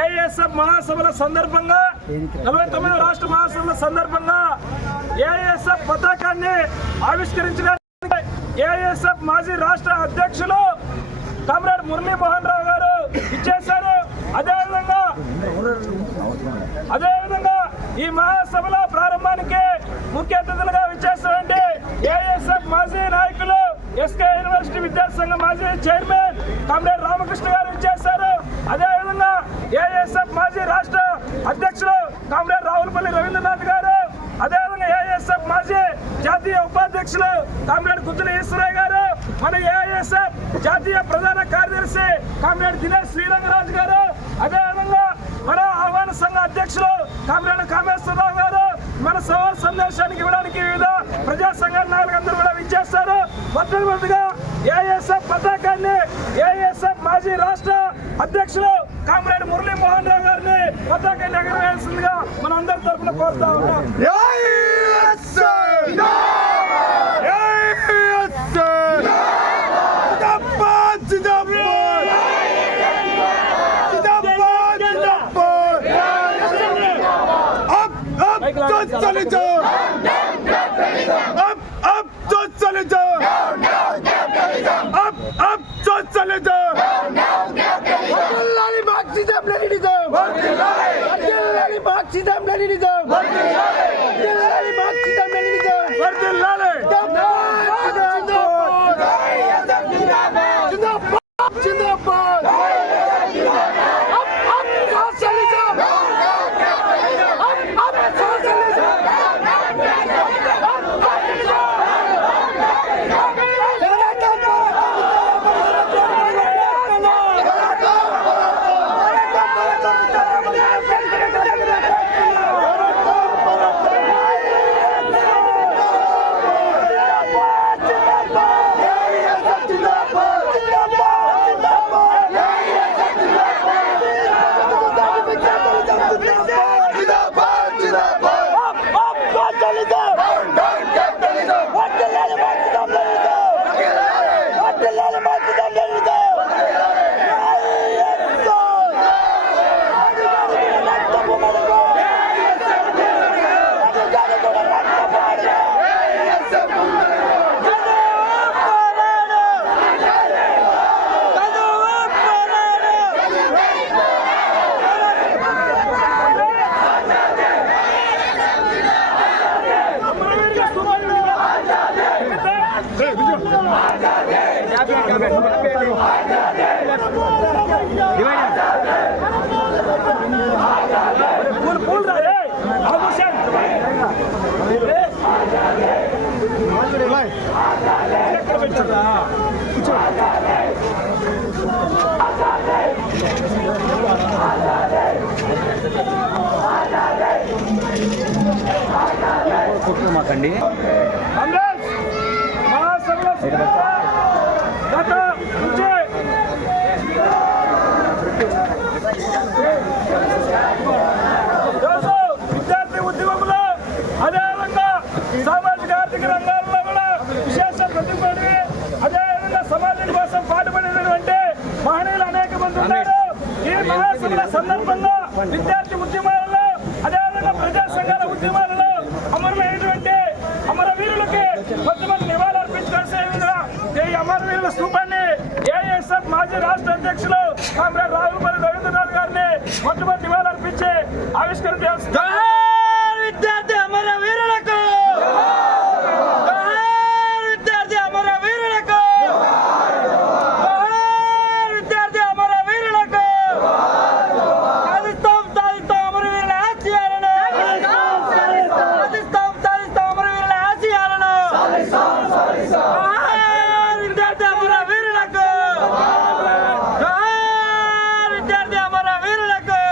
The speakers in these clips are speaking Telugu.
ఏఎస్ఎఫ్ మహాసభల సందర్భంగా 49వ రాష్ట్ర మహాసభల సందర్భంగా ఏఎస్ఎఫ్ పతాకాన్ని ఆవిష్కరించడానికి ఏఎస్ఎఫ్ మాజీ రాష్ట్ర అధ్యక్షులు కామ్రేడ్ మురళీ మోహన్ రావు గారు ఇచ్చేశారు. అదేవిధంగా ఈ మహాసభల ప్రారంభానికి ముఖ్య అతిథులుగా విచ్చేసినటువంటి ఏఎస్ఎఫ్ మాజీ నాయకులు ఎస్కే యూనివర్సిటీ విద్యాసంఘ మాజీ చైర్మన్ కామ్రేడ్ రామకృష్ణ గారు ఇచ్చేశారు. అదేవిధంగా ఏఎస్ఎఫ్ మాజీ రాష్ట్ర అధ్యక్షులు కామ్రేడ్ రావులపల్లి రవీంద్రనాథ్ గారు, అదేవిధంగా ఏఎస్ఎఫ్ మాజీ జాతీయ ఉపాధ్యక్షులు కామ్రేడ్ గుజ్జుల ఈశ్వరయ్య గారు, మన ఏఎస్ఎఫ్ జాతీయ ప్రధాన కార్యదర్శి కామ్రేడ్ దినేష్ శ్రీరంగరాజు గారు, అదేవిధంగా మన ఆహ్వాన సంఘ అధ్యక్షులు కామ్రేడ్ కామేశ్వరరావు గారు మన సవాల్ సందేశానికి ఇవ్వడానికి వివిధ ప్రజా సంఘాల నాయకులందరూ కూడా విచ్చేస్తారు. మొట్టమొదటిగా ఏఎస్ఎఫ్ పతాకాన్ని ఏఎస్ఎఫ్ మాజీ రాష్ట్ర అధ్యక్షులు కామ్రేడ్ మురళీ మోహన్ రావు గారిని పతాకాన్ని ఎగరవేయాల్సిందిగా మనం అందరి తరఫున కోరుతా ఉన్నాం. चले जाओ अब तो चले जाओ अब तो चले जाओ वडिल्लाली Marxism Leninism वडिल्लाली Marxism Leninism वडिल्लाली Marxism Leninism वडिल्लाली जिंदाबाद जिंदाबाद మాకండి విద్యార్థి ఉద్యమంలో అదేవిధంగా సామాజిక ఆర్థిక రంగాల్లో కూడా విశేష ప్రతిభని అదేవిధంగా సమాజం కోసం పాటుపడినటువంటి మహనీయులు అనేక మంది ఉన్నారు. ఈ మహాసభల సందర్భంగా విద్యార్థి ఉద్యమాలలో అదేవిధంగా ప్రజా సంఘాల ఉద్యమాలలో అమరులైనటువంటి అమరవీరులకి కొంతమంది నివాళులర్పించాల్సిన విధంగా ఈ అమరవీరుల స్థూపాన్ని ఏఎస్ఎఫ్ మాజీ రాష్ట్ర అధ్యక్షులు కామ్రేడ్ రావుపల్లి రవీంద్రనాథ్ గారిని మొట్టమొదటి నివాళులర్పించి ఆవిష్కరణ చేస్తున్నారు. విద్యార్థి అమరవీరులకు విద్యార్థి అమరవీరులకు విద్యార్థి అమరవీరులకు సాధిస్తాం అమరవీరుల ఆశయాలను సాధిస్తాం అమరవీరుల ఆశయాలను విద్యార్థి అమరవీరులకు విద్యార్థి అమరవీరులకు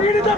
పీడిత